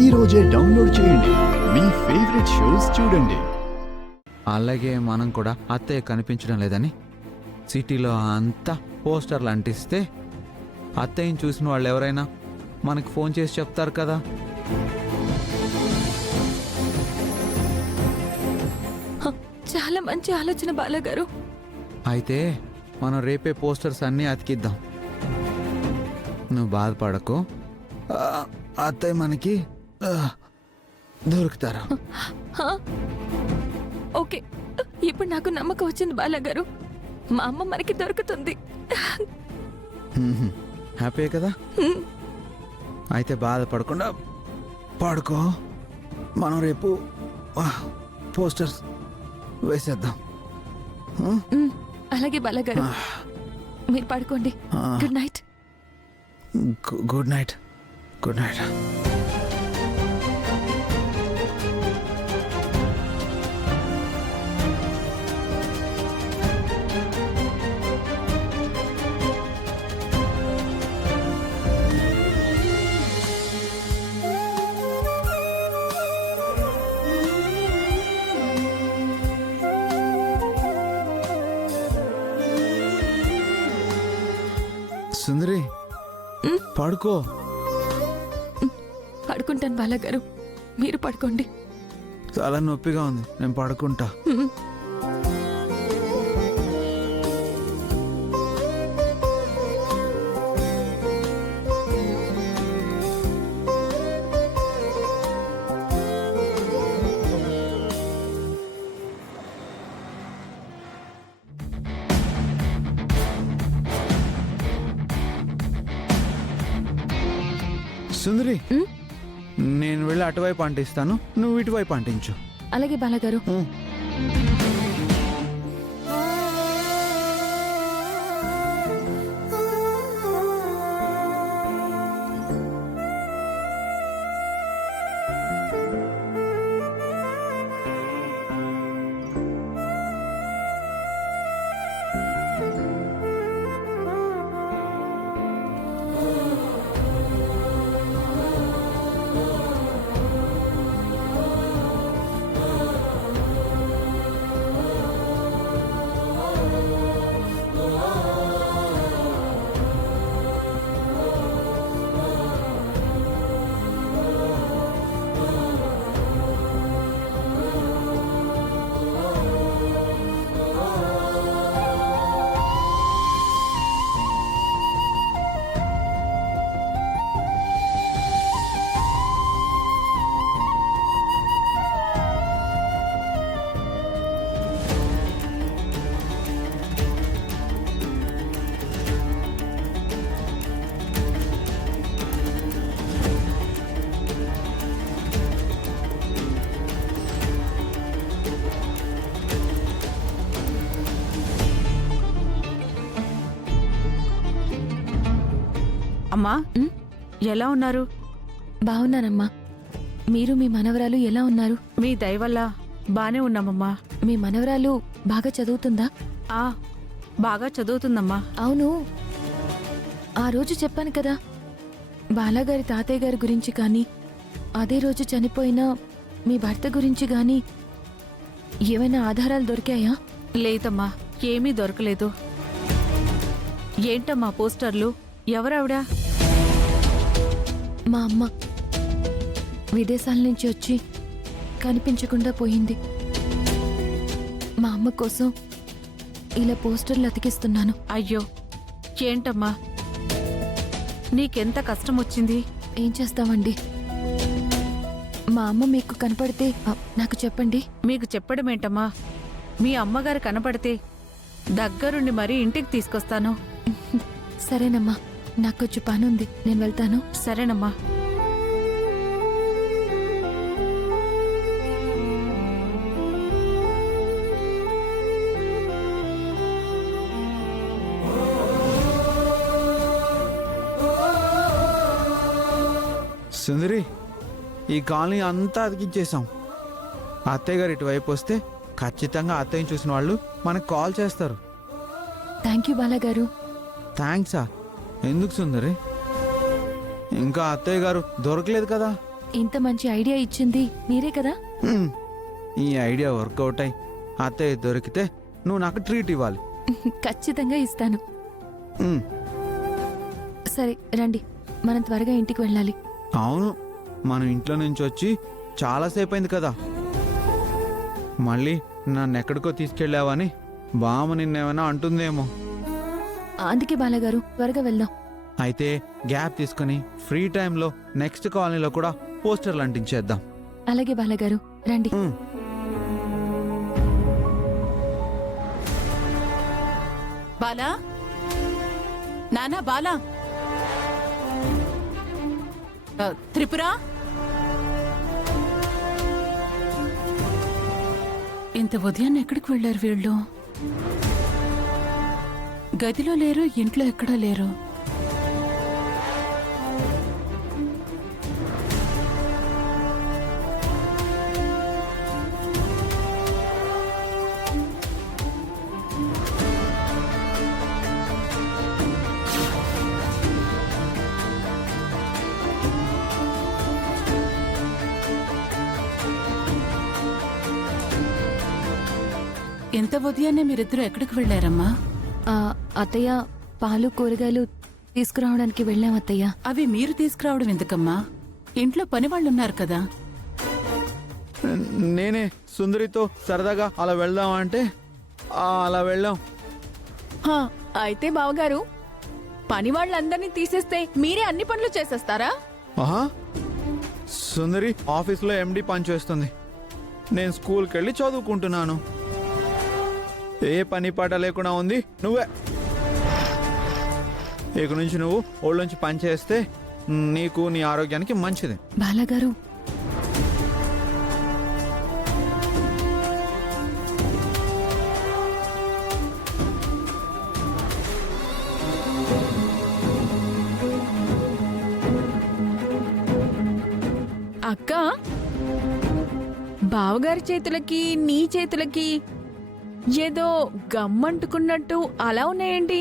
ఈ రోజే డౌన్లోడ్ చేయండి. మీ ఫేవరెట్ షోస్ చూడండి. అలాగే మనం కూడా అత్తయ్య కనిపించడం లేదని సిటీలో అంతా పోస్టర్లు అంటిస్తే అత్తయ్యని చూసిన వాళ్ళు ఎవరైనా మనకి ఫోన్ చేసి చెప్తారు కదా. చాలా మంచి ఆలోచన బాలగారు. అయితే మనం రేపే పోస్టర్స్ అన్నీ అతికిద్దాం. నువ్వు బాధపడకు, అత్తయ్య మనకి దొరుకుతారా? ఓకే, ఇప్పుడు నాకు నమ్మకం వచ్చింది బాలగారు. మా అమ్మ మనకి దొరుకుతుంది. హ్యాపీ కదా? అయితే బాధపడకుండా పడుకో. మనం రేపు పోస్టర్స్ వేసేద్దాం. అలాగే బాలగారు, మీరు పడుకోండి. Good night. Good night. Good night. Sundari, పడుకో. పడుకుంటాను బాలగారు, మీరు పడుకోండి. చాలా నొప్పిగా ఉంది, నేను పడుకుంటా. సుందరి, నేను వెళ్ళి అటువైపు అంటిస్తాను, నువ్వు ఇటువైపు అంటించు. అలాగే బాలగారు. అమ్మా, ఎలా ఉన్నారు? బాగున్నానమ్మా. మీరు మీ మనవరాలు ఎలా ఉన్నారు? మీ దయ వల్ల బానే ఉన్నామమ్మా. మీ మనవరాలు బాగా చదువుతుందా? బాగా చదువుతుందమ్మా. అవును, ఆ రోజు చెప్పాను కదా, బాలాగారి తాతయ్య గారి గురించి కానీ, అదే రోజు చనిపోయిన మీ భర్త గురించి కానీ ఏమైనా ఆధారాలు దొరికాయా? లేదమ్మా, ఏమీ దొరకలేదు. ఏంటమ్మా పోస్టర్లు? ఎవరావిడ? మా అమ్మ విదేశాల నుంచి వచ్చి కనిపించకుండా పోయింది. మా అమ్మ కోసం ఇలా పోస్టర్లు అతికిస్తున్నాను. అయ్యో, ఏంటమ్మా నీకెంత కష్టం వచ్చింది? ఏం చేస్తామండి, మా అమ్మ మీకు కనపడితే నాకు చెప్పండి. మీకు చెప్పడమేంటమ్మా, మీ అమ్మగారు కనపడితే దగ్గరుండి మరీ ఇంటికి తీసుకొస్తాను. సరేనమ్మా, నాకు కొంచెం పని ఉంది, నేను వెళ్తాను. సరేనమ్మా. సుందరి, ఈ కాలనీ అంతా అతికించేసాం. అత్తయ్య గారు ఇటువైపు వస్తే ఖచ్చితంగా అత్తయ్యని చూసిన వాళ్ళు మనకు కాల్ చేస్తారు. థ్యాంక్ యూ బాలగారు. థ్యాంక్సా? ఎందుకు సుందరి? ఇంకా అత్తయ్య గారు దొరకలేదు కదా. ఇంత మంచి ఐడియా ఇచ్చింది మీరే కదా? హ్మ్. ఈ ఐడియా వర్కౌట్ అయి అత్తయ్య దొరికితే నువ్వు నాకు ట్రీట్ ఇవ్వాలి. ఖచ్చితంగా ఇస్తాను. హ్మ్. సరే రండి, మనం త్వరగా ఇంటికి వెళ్ళాలి. అవును, మనం ఇంట్లో నుంచి వచ్చి చాలాసేపు అయింది కదా. మళ్ళీ నన్ను ఎక్కడికో తీసుకెళ్ళావని బామ్మ నిన్నేమైనా అంటుందేమో. అందుకే బాలగారు త్వరగా వెళ్దాం. అయితే గ్యాప్ తీసుకుని ఫ్రీ టైంలో నెక్స్ట్ కాలనీలో కూడా పోస్టర్లు అంటించేద్దాం. అలాగే బాలగారు రండి. హ్మ్. బాలా, నానా బాలా, త్రిపుర, ఇంత ఉదయాన్నే ఎక్కడికి వెళ్ళారు వీళ్ళు? గదిలో లేరు, ఇంట్లో ఎక్కడా లేరు. ఎంత ఉదయాన్నే మీరిద్దరూ ఎక్కడికి వెళ్ళారమ్మా? అత్తయ్య, పాలు కూరగాయలు తీసుకురావడానికి వెళ్ళాం అత్తయ్య. అవి మీరు తీసుకురావడం ఎందుకమ్మా? ఇంట్లో పనివాళ్ళున్నారు కదా. నేనే సుందరితో సరదాగా అలా వెళ్దామా అంటే అలా వెళ్ళాం. అయితే బావగారు, పని వాళ్ళందరినీ తీసేస్తే మీరే అన్ని పనులు చేసేస్తారా? ఆహా, సుందరి ఆఫీస్లో ఎండి పని చేస్తుంది, నేను స్కూల్కి వెళ్ళి చదువుకుంటున్నాను. ఏ పని పాట లేకుండా ఉంది నువ్వే. ఇక నుంచి నువ్వు ఒళ్ళొంచి పని చేస్తే నీకు నీ ఆరోగ్యానికి మంచిది. బాలగారు, అక్క, బావగారి చేతులకి నీ చేతులకి ఏదో గమ్మంటుకున్నట్టు అలా ఉన్నాయేంటి?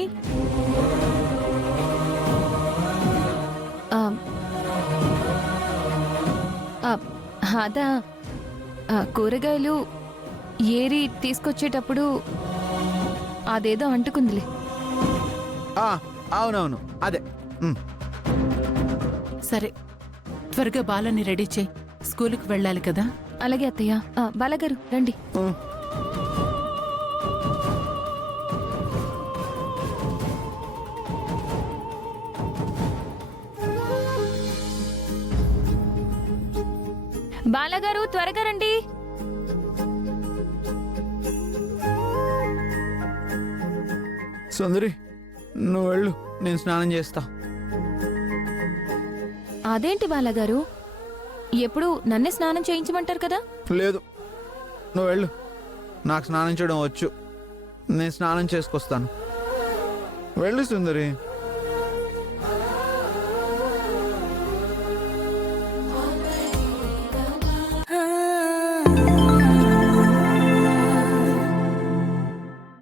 అదా, కూరగాయలు ఏరి తీసుకొచ్చేటప్పుడు అదేదో అంటుకుందిలే. అవునవును, అదే. సరే, త్వరగా బాలని రెడీ చేయి, స్కూలుకి వెళ్ళాలి కదా. అలాగే అత్తయ్య. బాలగారు రండి. బాలగారు త్వరగా రండి. సుందరి, నువ్వు వెళ్ళు, నేను స్నానం చేస్తా. అదేంటి బాలగారు, ఎప్పుడు నన్నే స్నానం చేయించమంటారు కదా? లేదు, నువ్వు వెళ్ళు, నాకు స్నానం చేయడం వచ్చు, నేను స్నానం చేసుకొస్తాను. వెళ్ళు సుందరి.